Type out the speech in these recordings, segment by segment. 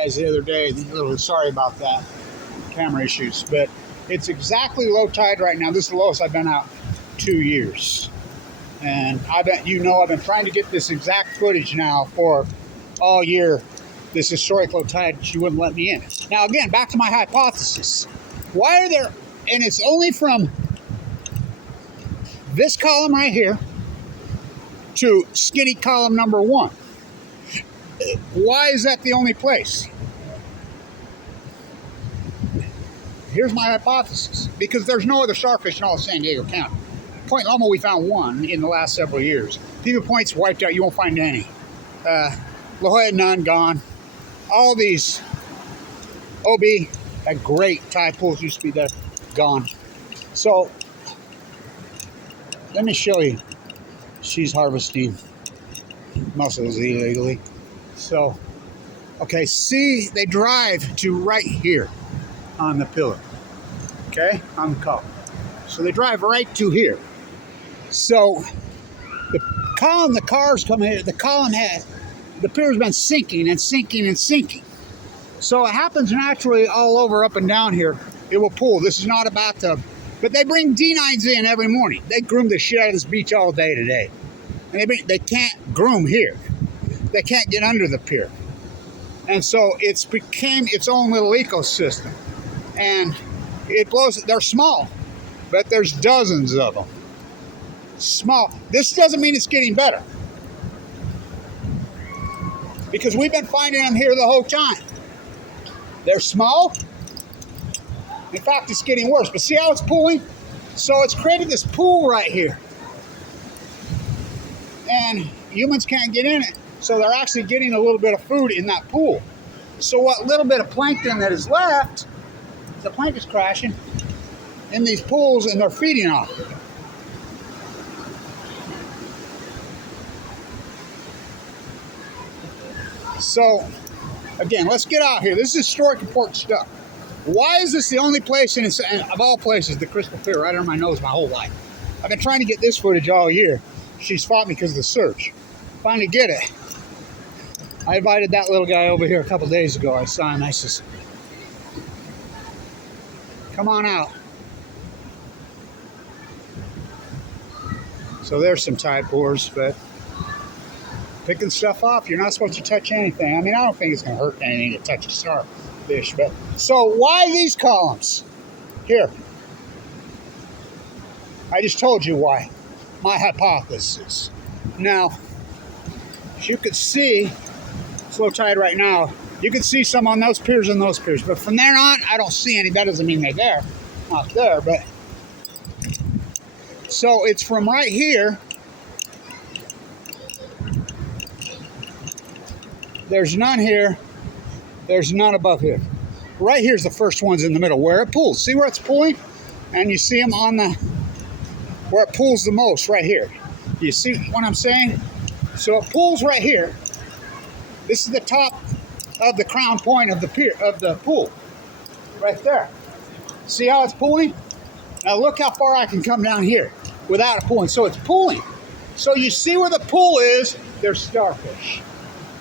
guys the other day. A little sorry about that, camera issues, but it's exactly low tide right now. This is the lowest I've been out 2 years, and I've been trying to get this exact footage now for all year. This historic low tide, she wouldn't let me in. Now again, back to my hypothesis. Why are there, and it's only from this column right here to skinny column number 1. Why is that the only place? Here's my hypothesis. Because there's no other starfish in all of San Diego County. Point Loma, we found one in the last several years. People Point's wiped out, you won't find any. La Jolla, none, gone. All these OB, that great tide pools used to be there, gone. So, let me show you. She's harvesting mussels illegally. So, okay, see, they drive to right here on the pillar, okay, on the column. So they drive right to here. So the column, the cars come here, the column has, the pier's been sinking and sinking and sinking. So it happens naturally all over, up and down here. It will pool. This is not a bathtub. But they bring D9s in every morning. They groom the shit out of this beach all day today. And they can't groom here. They can't get under the pier. And so it's became its own little ecosystem. And it blows, they're small, but there's dozens of them. Small. This doesn't mean it's getting better, because we've been finding them here the whole time. They're small. In fact, it's getting worse. But see how it's pooling? So it's created this pool right here. And humans can't get in it. So they're actually getting a little bit of food in that pool. So what little bit of plankton that is left, the plankton's crashing in these pools and they're feeding off it. So, again, let's get out here. This is historic important stuff. Why is this the only place, of all places, the Crystal Pier, right under my nose my whole life? I've been trying to get this footage all year. She's fought me because of the search. Finally get it. I invited that little guy over here a couple days ago. I saw him. I said, come on out. So there's some tide pours, but picking stuff off, you're not supposed to touch anything. I mean, I don't think it's going to hurt anything to touch a starfish. But so why these columns? Here. I just told you why. My hypothesis. Now, as you could see, it's low tide right now. You can see some on those piers and those piers. But from there on, I don't see any. That doesn't mean they're there. Not there, but... So it's from right here. There's none here. There's none above here. Right here's the first ones in the middle where it pools. See where it's pooling? And you see them on the... where it pools the most, right here. You see what I'm saying? So it pools right here. This is the top of the crown point of the pier, of the pool. Right there. See how it's pooling? Now look how far I can come down here without it pooling. So it's pooling. So you see where the pool is, there's starfish.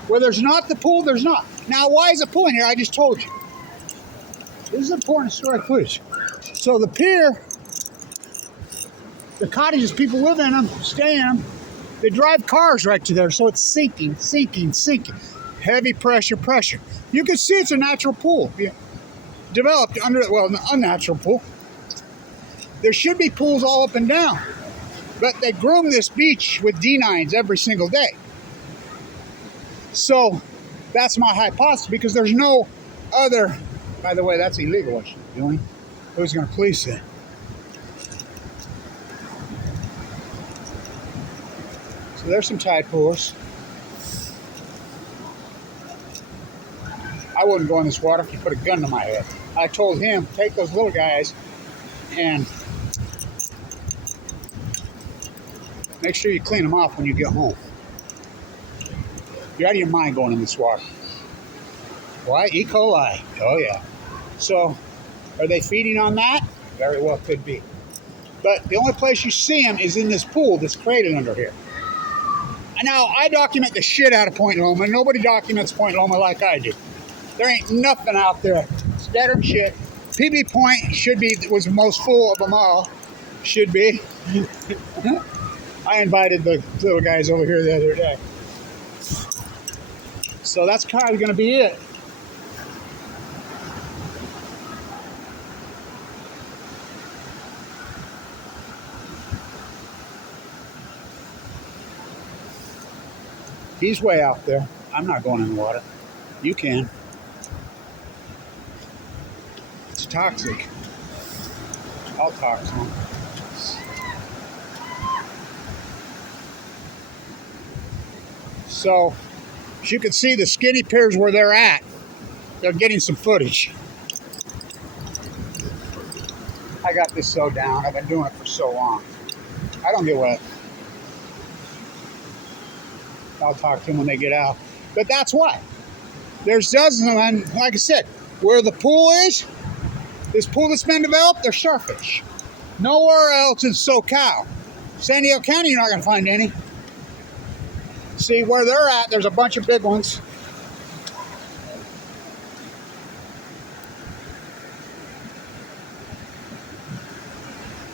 Where there's not the pool, there's not. Now why is it pooling here? I just told you. This is important historic footage. So the pier, the cottages, people live in them, stay in them. They drive cars right to there, so it's sinking, sinking, sinking. Heavy pressure, pressure. You can see it's a natural pool. Developed under, well, an unnatural pool. There should be pools all up and down. But they groom this beach with D9s every single day. So that's my hypothesis, because there's no other, by the way, that's illegal what she's doing. Who's going to police it? So there's some tide pools. I wouldn't go in this water if you put a gun to my head. I told him, take those little guys and make sure you clean them off when you get home. You're out of your mind going in this water. Why? E. coli. Oh, yeah. So, are they feeding on that? Very well could be. But the only place you see them is in this pool that's created under here. Now, I document the shit out of Point Loma. Nobody documents Point Loma like I do. There ain't nothing out there. It's dead or shit. PB Point was the most full of them all. Should be. I invited the little guys over here the other day. So that's kind of going to be it. He's way out there. I'm not going in the water. You can. It's toxic. All toxic. So, as you can see, the skinny piers where they're at, they're getting some footage. I got this so down. I've been doing it for so long. I don't get wet. I'll talk to them when they get out. But that's why. There's dozens of them. And like I said, where the pool is, this pool that's been developed, there's starfish. Nowhere else in SoCal. San Diego County, you're not going to find any. See, where they're at, there's a bunch of big ones.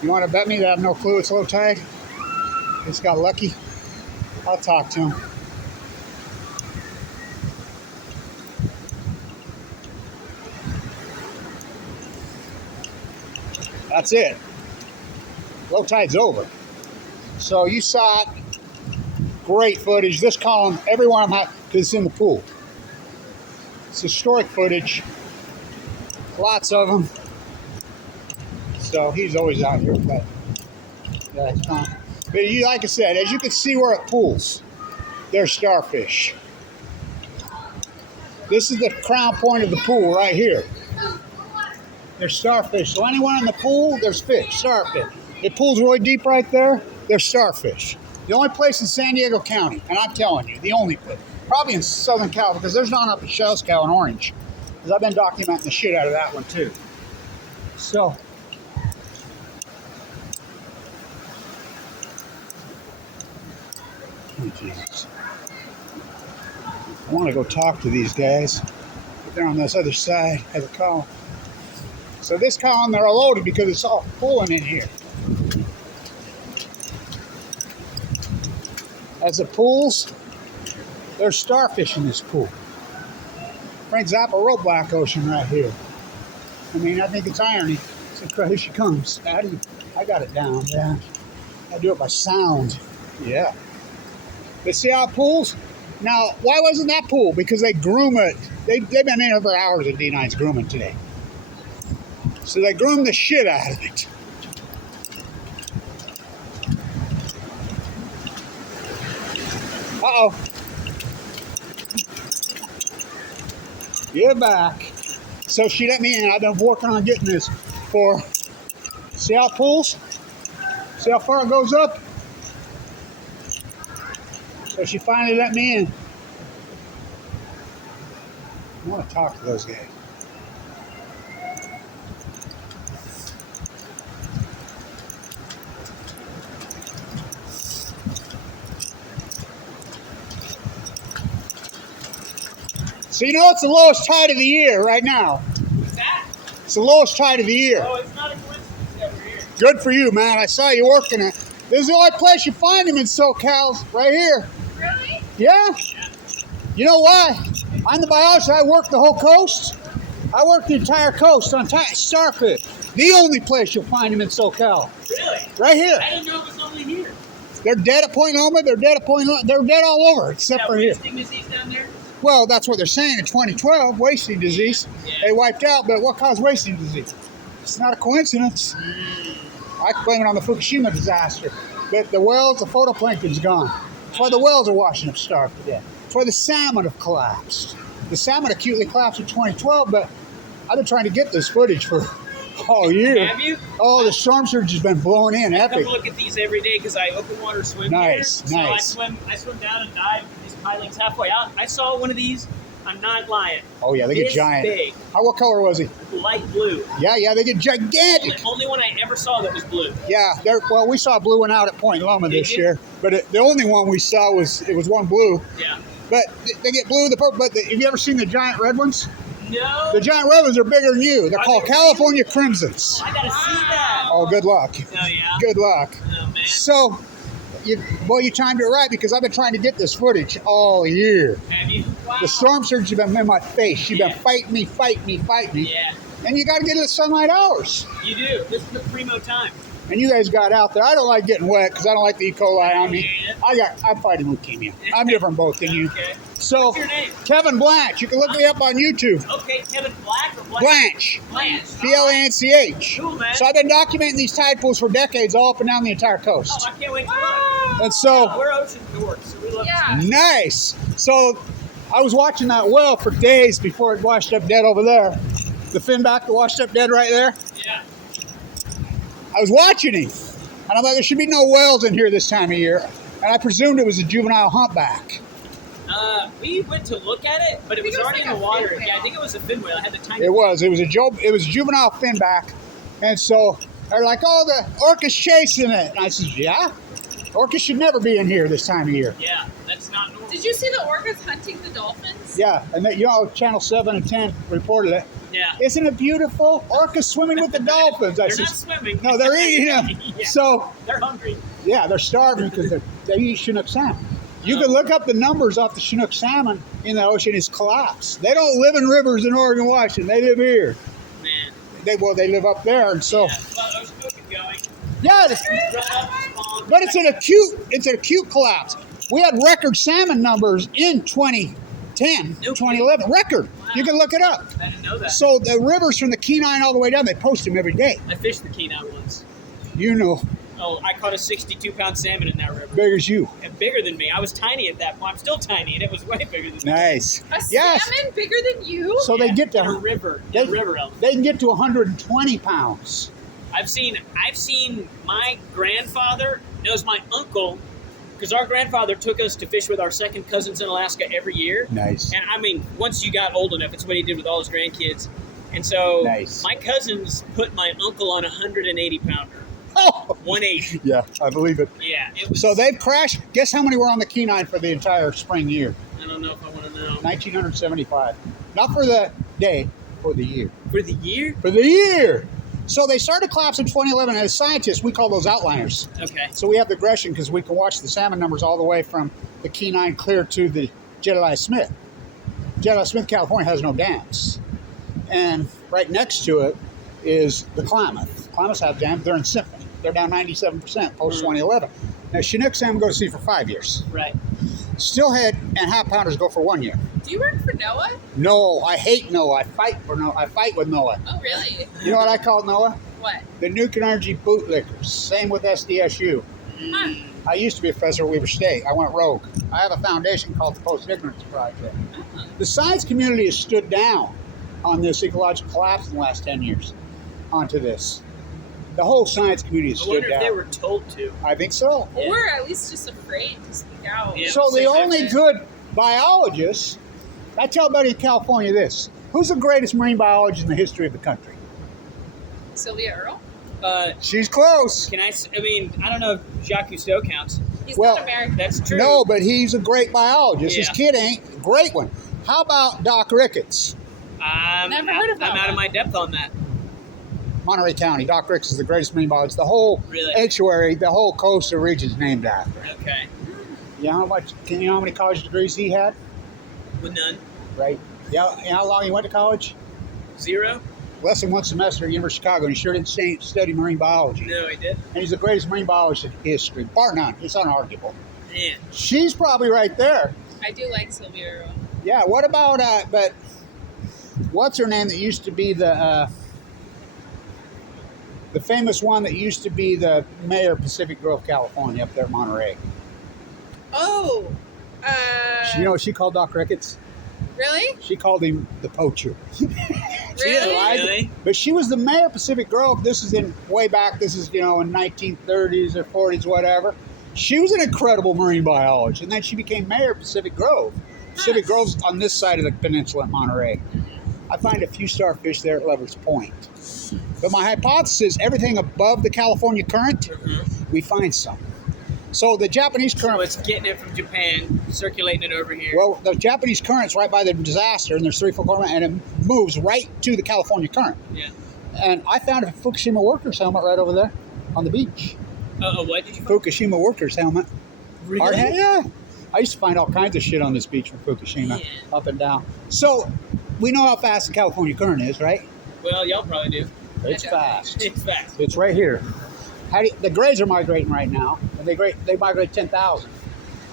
You want to bet me that I have no clue it's low tide? Just got lucky. I'll talk to him. That's it. Low tide's over. So you saw it. Great footage. This column, every one of them, because it's in the pool. It's historic footage. Lots of them. So he's always out here, but yeah, it's fine. But you, like I said, as you can see where it pools, there's starfish. This is the crown point of the pool right here. There's starfish. So anyone in the pool, there's fish, starfish. It pools really deep right there, there's starfish. The only place in San Diego County, and I'm telling you, the only place, probably in Southern Cal, because there's not up in Shells Cal and Orange, because I've been documenting the shit out of that one too. So, oh Jesus. I want to go talk to these guys, but they're on this other side of the column. So this column, they're all loaded because it's all pulling in here. As it pools, there's starfish in this pool. Frank Zappa wrote Black Ocean right here. I mean, I think it's irony. So here she comes. I got it down, yeah. I do it by sound. Yeah. But see how it pools? Now, why wasn't that pool? Because they groom it. They've been in over hours of D9's grooming today. So they groom the shit out of it. Uh-oh. You're back. So she let me in. I've been working on getting this for, see how it pulls? See how far it goes up? So she finally let me in. I want to talk to those guys. So you know it's the lowest tide of the year right now. What's that? It's the lowest tide of the year. Oh, it's not a coincidence that we're here. Good for you, man. I saw you working it. This is the only place you find them in SoCal, right here. Really? Yeah. You know why? I'm the biologist. I work the whole coast. I work the entire coast on starfish. The only place you'll find them in SoCal. Really? Right here. I didn't know it was only here. They're dead at Point Loma. They're dead at Point Loma. They're dead all over except for here. Wasting disease down there? Well, that's what they're saying in 2012, wasting disease. Yeah. They wiped out, but what caused wasting disease? It's not a coincidence. I can blame it on the Fukushima disaster. But the whales, the photoplankton's gone. That's why the whales are washing up starved to death. That's why the salmon have collapsed. The salmon acutely collapsed in 2012, but I've been trying to get this footage for all year. Have you? Oh, the storm surge has been blowing in, I epic. come look at these every day because I open water swim Nice, here. nice. So I swim down and dive these pilings halfway out. I saw one of these. I'm not lying. Oh, yeah, they get This giant. big. What color was he? Light blue. Yeah, they get gigantic. Only one I ever saw that was blue. Yeah, well, we saw a blue one out at Point Loma Did this you? year, but the only one we saw was one blue. Yeah. But they get blue, the purple. But have you ever seen the giant red ones? No. The giant redwoods are bigger than you. They're Are called they California crimsons. I gotta see that. Oh, good luck. Oh yeah. Good luck. Oh man. So, you timed it right because I've been trying to get this footage all year. Have you? Wow. The storm surge has been in my face. She's been Yeah. fighting me. Yeah. And you got to get it at sunlight hours. You do. This is the primo time. And you guys got out there. I don't like getting wet because I don't like the E. coli on me. Yeah. I'm fighting leukemia. I'm different both than you. Okay. So, What's your name? Kevin Blanche. You can look me up on YouTube. Okay, Kevin Black or Black? Blanche. Blanche. Blanch. Cool, man. So I've been documenting these tide pools for decades all up and down the entire Oh, coast. I can't wait to look. And so, We're ocean dorks, so we love to see. nice. So I was watching that well for days before it washed up dead over there. The finback that washed up dead right there. Yeah. I was watching him. And I'm like, there should be no whales in here this time of year. And I presumed it was a juvenile humpback. We went to look at it, but it was already in the water. Yeah, I think it was a fin whale. I had the tiny. It was a juvenile finback. And so they're like, oh, the orca's chasing it. And I said, yeah. Orcas should never be in here this time of year. Yeah, that's not normal. Did you see the orcas hunting the dolphins? Yeah, and that, Channel 7 and 10 reported it. Yeah. Isn't it beautiful? Orcas swimming with the dolphins. I They're said, not swimming. no, they're eating them. Yeah. So, They're hungry. yeah, they're starving because they eat Chinook salmon. You can look up the numbers off the Chinook salmon in the ocean. It's collapsed. They don't live in rivers in Oregon, Washington. They live here. Man. They live up there, and so Yeah. Well, ocean ocean going. yeah. Run up, spawn. But it's an acute collapse. We had record salmon numbers in 2010, 2011. Record. You can look it up. I didn't know that. So the rivers from the Kenai all the way down, they post them every day. I fished the Kenai once. You know, Oh, I caught a 62-pound salmon in that river. big as you. And bigger than me. I was tiny at that point. I'm still tiny, and it was way bigger than me. Nice. A Yes. salmon bigger than you? So they get a to river. they- A river elk. they can get to 120 pounds. I've seen my grandfather knows my uncle, because our grandfather took us to fish with our second cousins in Alaska every year. Nice. And I mean, once you got old enough, it's what he did with all his grandkids. And so Nice. my cousins put my uncle on a 180 pounder. Oh. 180. Yeah, I believe it. Yeah, it was. So they've crashed. Guess how many were on the Kenai for the entire spring year? I don't know if I want to know. 1,975. Not for the day, for the year. For the year? For the year. So they started collapse in 2011. As scientists, we call those outliners. Okay. So we have the Gresham because we can watch the salmon numbers all the way from the Kenai clear to the Jedediah Smith. Jedediah Smith, California has no dams. And right next to it is the Klamath. Klamaths have dams. They're in symphony. They're down 97% post 2011. Now, Chinook salmon go to sea for 5 years. Right. Steelhead and half pounders go for 1 year. Do you work for NOAA? No, I hate Noah. I fight with Noah. Oh, really? You know what I call Noah? What? The nuclear energy bootlickers. Same with SDSU. Huh. I used to be a professor at Weber State. I went rogue. I have a foundation called the Post-Ignorance Project. The science community has stood down on this ecological collapse in the last 10 years onto this. The whole science community has I stood wonder if down. they were told to. I think so. Yeah. Or at least just afraid to speak out. Yeah. So the Same only thing. good biologists, I tell everybody in California this, who's the greatest marine biologist in the history of the country? Sylvia Earle? She's close. I mean, I don't know if Jacques Cousteau counts. He's Well, not American. That's true. No, but he's a great biologist. His Yeah. kid ain't a great one. How about Doc Ricketts? Never heard of that I'm out of one. my depth on that. Monterey County. Doc Ricketts is the greatest marine biologist. The whole Really? estuary, the whole coastal region is named after him. Okay. You know can you know how many college degrees he had? With none. Right. Yeah. You know how long he went to college? 0? Less than 1 semester at University of Chicago, and he sure didn't study marine biology. No, he did. And he's the greatest marine biologist in history, bar none. It's unarguable. Man. She's probably right there. I do like Sylvia Earle. Yeah. What about? But what's her name that used to be the famous one that used to be the mayor of Pacific Grove, California, up there in Monterey? Oh. You know what she called Doc Ricketts? Really? She called him the poacher. Really? Really? But she was the mayor of Pacific Grove. This is way back. This is, in 1930s or 40s, whatever. She was an incredible marine biologist, and then she became mayor of Pacific Grove. Pacific Grove's on this side of the peninsula at Monterey. I find a few starfish there at Lover's Point. But my hypothesis, everything above the California current, we find some. So the Japanese current... So it's getting it from Japan, circulating it over here. Well, the Japanese current's right by the disaster, and there's 3 full current, and it moves right to the California current. Yeah. And I found a Fukushima workers helmet right over there on the beach. What did you find? Fukushima workers helmet. Really? Hard hat, yeah. I used to find all kinds of shit on this beach from Fukushima, Yeah. up and down. So, we know how fast the California current is, right? Well, y'all probably do. It's fast. It's fast. It's right here. The grays are migrating right now, and they migrate 10,000.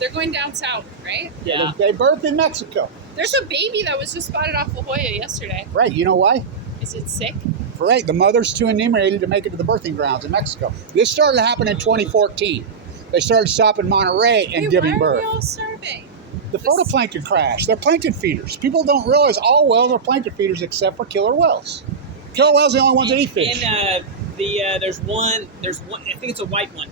They're going down south, right? Yeah. They birth in Mexico. There's a baby that was just spotted off La Jolla yesterday. Right, you know why? Is it sick? Right, the mother's too inebriated to make it to the birthing grounds in Mexico. This started to happen in 2014. They started stopping Monterey and giving why birth. Are we all starving? The photoplankton crash. They're plankton feeders. People don't realize all whales are plankton feeders except for killer whales. Killer whales are the only ones that eat fish. And there's one. I think it's a white one.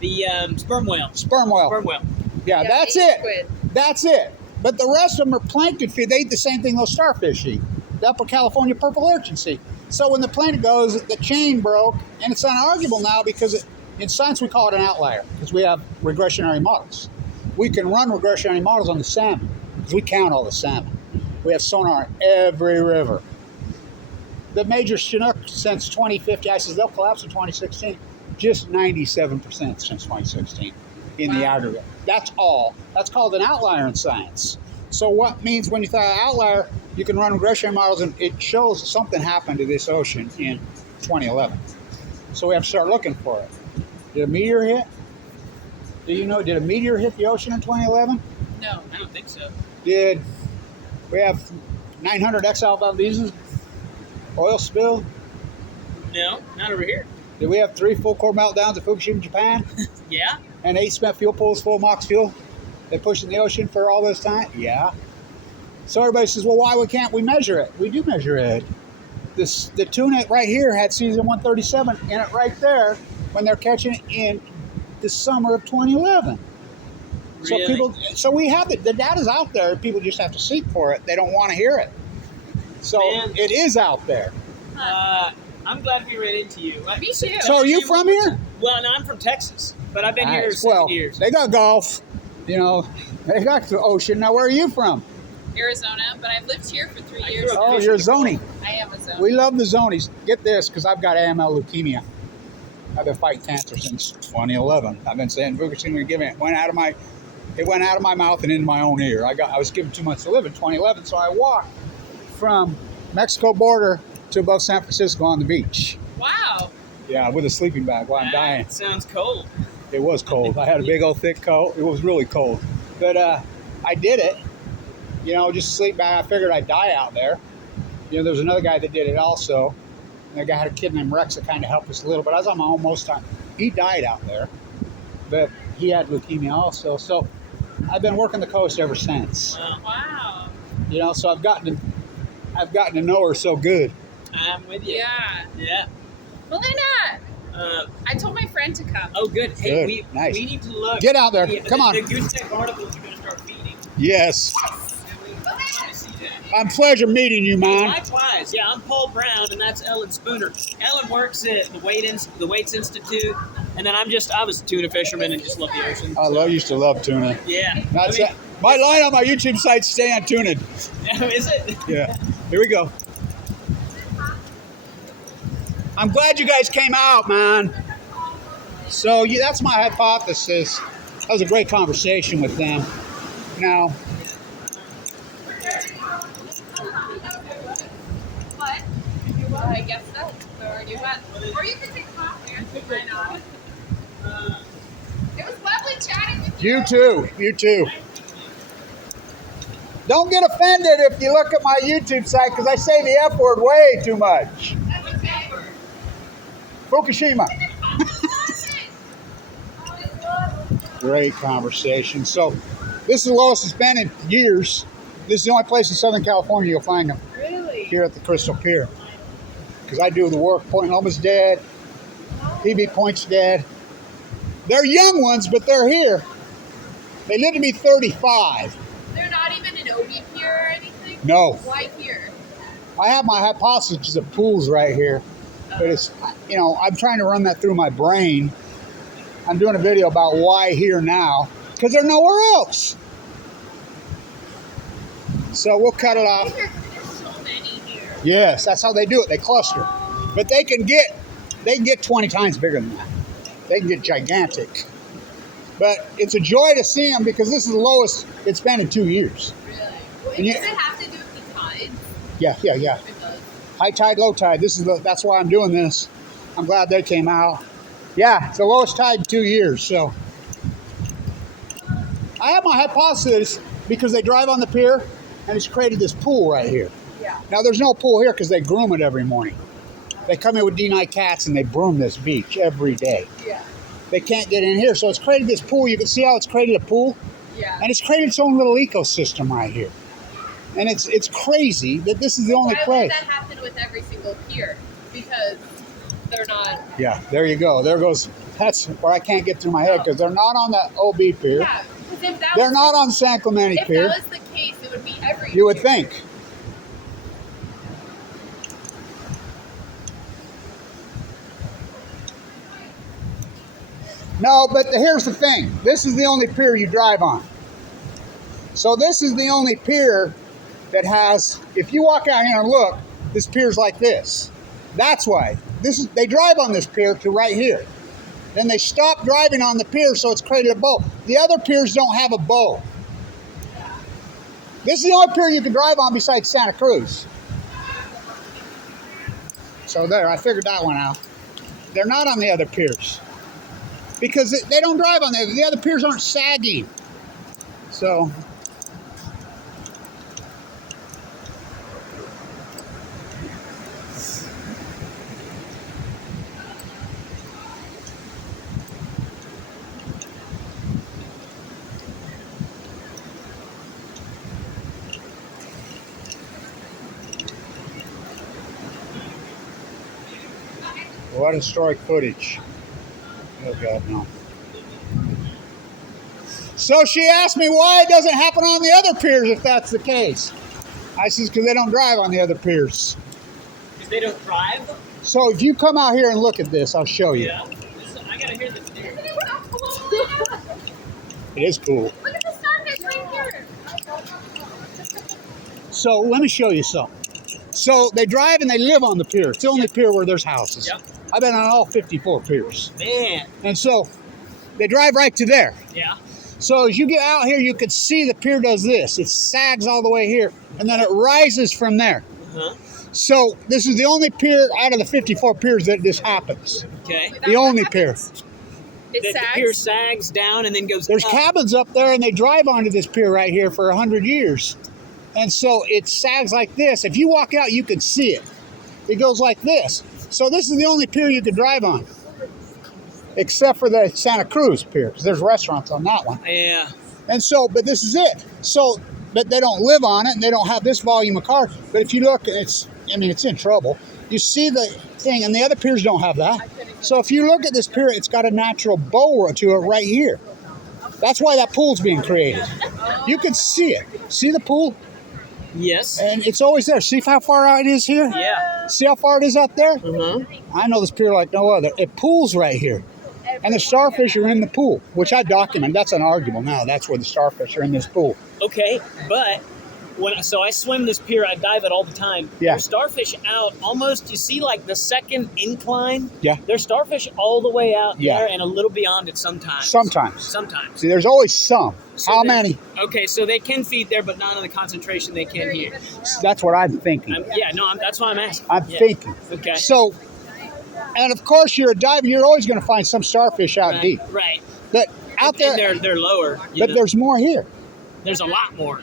The sperm whale. Sperm whale. Sperm whale. Yeah, that's eight it. squid. That's it. But the rest of them are plankton feed. They eat the same thing those starfish eat. The Upper California purple urchin sea. So when the plankton goes, the chain broke, and it's unarguable now because in science we call it an outlier because we have regressionary models. We can run regressionary models on the salmon because we count all the salmon. We have sonar in every river. The major Chinook since 2050, I says they'll collapse in 2016. Just 97% since 2016 in the aggregate. That's all. That's called an outlier in science. So what means when you throw an outlier, you can run regression models and it shows something happened to this ocean in 2011. So we have to start looking for it. Did a meteor hit? Do you know, did a meteor hit the ocean in 2011? No. I don't think so. Did we have 900 Exxon Valdez's oil spill? No, not over here. Did we have 3 full core meltdowns at Fukushima, Japan? Yeah. And 8 spent fuel pools full of MOX fuel they pushed in the ocean for all this time? Yeah. So everybody says, well, why can't we measure it? We do measure it. The tuna right here had season 137 in it right there when they're catching it in the summer of 2011. Really? So we have the data's out there. People just have to seek for it. They don't want to hear it. So Man. it is out there. I'm glad we ran into you. Me too. So are you from here? Well, no, I'm from Texas, but I've been here Nice. 7 Well, years. they got golf. You know, they got the ocean. Now, where are you from? Arizona, but I've lived here for 3 I years. grew up Oh, you're a zony. I am a zone. We love the zonies. Get this, because I've got AML leukemia. I've been fighting cancer since 2011. I've been saying Fukushima giving it went out of my mouth and into my own ear. I was given 2 months to live in 2011, so I walked from Mexico border to above San Francisco on the beach. Wow. Yeah, with a sleeping bag while I'm dying. That sounds cold. It was cold. I had a big old thick coat. It was really cold. But I did it. You know, just sleep bag. I figured I'd die out there. You know, there was another guy that did it also. And that guy had a kid named Rex that kind of helped us a little. But I was on my own most time. He died out there. But he had leukemia also. So I've been working the coast ever since. Wow. You know, so I've gotten to know her so good. I'm with you. Yeah. Yeah. Melina, I told my friend to come. Oh, good. Hey, Good. Nice. we need to look. Get out there. Yeah, Come on. The goose neck articles are going to start feeding. Yes. And we want to see that. I'm pleasure meeting you, man. Likewise, yeah, I'm Paul Brown, and that's Ellen Spooner. Ellen works at the Waits Institute, and then I was a tuna fisherman and just love the ocean. I used to love tuna. Yeah. That's it. My line on my YouTube site, stay on tuna. Is it? Yeah. Here we go. I'm glad you guys came out, man. So that's my hypothesis. That was a great conversation with them. Now, What? I guess so. So are you went? Or you can take coffee. Why not? It was lovely chatting with you. you too. You too. Don't get offended if you look at my YouTube site because I say the F word way too much. That's okay. Fukushima. Great conversation. So this is the lowest it's been in years. This is the only place in Southern California you'll find them, Really? here at the Crystal Pier. Because I do the work. Point Loma's dead. PB Point's dead. They're young ones, but they're here. They live to be 35. They're not even an OB pier or anything? No. Why here? I have my hypothesis of pools right here. But it's, you know, I'm trying to run that through my brain. I'm doing a video about why here now. Because they're nowhere else. So we'll cut it off. There's so many here. Yes, that's how they do it. They cluster. But they can get 20 times bigger than that. They can get gigantic. But it's a joy to see them because this is the lowest it's been in 2 years. Really? Well, And does it have to do with the tides? Yeah. It does. High tide, low tide. That's why I'm doing this. I'm glad they came out. Yeah, it's the lowest tide in 2 years. So I have my hypothesis because they drive on the pier and it's created this pool right here. Yeah. Now there's no pool here because they groom it every morning. They come in with D9 cats and they broom this beach every day. Yeah. They can't get in here, so it's created this pool. You can see how it's created a pool, Yeah. and it's created its own little ecosystem right here. And it's crazy that this is the only Why place. would that happen with every single pier? Because they're not. Yeah, there you go. There goes. That's where I can't get through my head because they're not on the OB pier. Yeah. Because if that They're was, not on San Clemente if pier. that was the case, it would be every. You would pier. think. No, but here's the thing. This is the only pier you drive on. So this is the only pier that has, if you walk out here and look, this pier's like this. That's why. They drive on this pier to right here. Then they stop driving on the pier, so it's created a bow. The other piers don't have a bow. This is the only pier you can drive on besides Santa Cruz. So there, I figured that one out. They're not on the other piers. Because they don't drive on there. The other piers aren't sagging. So. What historic footage. Oh, God, no. So she asked me why it doesn't happen on the other piers if that's the case. I says, because they don't drive on the other piers. Because they don't drive? So if you come out here and look at this, I'll show you. Yeah. I gotta hear this theory. Isn't it so cool? It is cool. Look at the starfish right here. So let me show you something. So they drive and they live on the pier. It's the only pier where there's houses. Yep. I've been on all 54 piers. Man. And so they drive right to there. Yeah. So as you get out here, you can see the pier does this. It sags all the way here, and then it rises from there. Uh-huh. So this is the only pier out of the 54 piers that this happens. Okay. The only pier. It The sags. pier sags down and then goes There's up. cabins up there, and they drive onto this pier right here for 100 years. And so it sags like this. If you walk out, you can see it. It goes like this. So this is the only pier you can drive on. Except for the Santa Cruz pier, because there's restaurants on that one. Yeah. And so, but this is it. So, but they don't live on it, and they don't have this volume of cars. But if you look, it's in trouble. You see the thing, and the other piers don't have that. So if you look at this pier, it's got a natural bow to it right here. That's why that pool's being created. You can see it. See the pool? Yes. And it's always there. See how far out it is here? Yeah. See how far it is out there? Uh-huh. I know this pier like no other. It pools right here. And the starfish are in the pool, which I document. That's unarguable now. That's where the starfish are in this pool. Okay, but I swim this pier, I dive it all the time. Yeah. There's starfish out almost, you see like the second incline? Yeah. There's starfish all the way out Yeah. there and a little beyond it sometimes. Sometimes. Sometimes. See, there's always some. So How they- many? Okay, so they can feed there, but not in the concentration they can here. That's what I'm thinking. That's why I'm asking. I'm Yeah. thinking. Okay. So, and of course, you're a diver. You're always going to find some starfish out deep. Right. But out And there, they're lower. but there's more here. There's a lot more.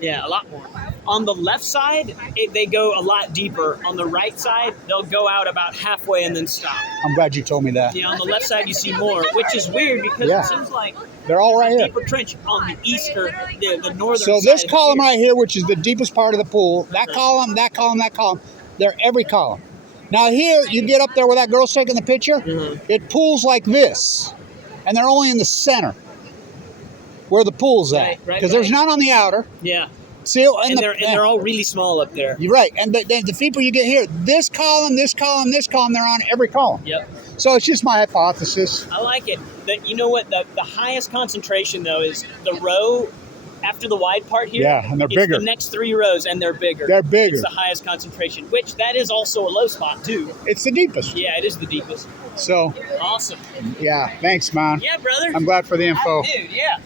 Yeah, a lot more. On the left side, they go a lot deeper. On the right side, they'll go out about halfway and then stop. I'm glad you told me that. On the left side, you see more, which is weird because Yeah. it seems like They're all right a here. deeper trench on the eastern, the northern So side this of the column pier. right here, which is the deepest part of the pool, that column, that column, that column, they're every column. Now here, you get up there where that girl's taking the picture, Mhm. it pools like this, and they're only in the center where the pool's at, Right, because there's right. none on the outer. Yeah, See, and they're all really small up there. You're right, and the deeper you get here, this column, this column, this column, they're on every column. Yep, So it's just my hypothesis. I like it. You know what? The highest concentration though is the row after the wide part here. Yeah, and they're it's bigger. the next 3 rows, and they're bigger. They're bigger. It's the highest concentration, which that is also a low spot too. It's the deepest. Yeah, it is the deepest. So, Awesome. yeah, thanks, man. Yeah, brother. I'm glad for the info. Dude, yeah.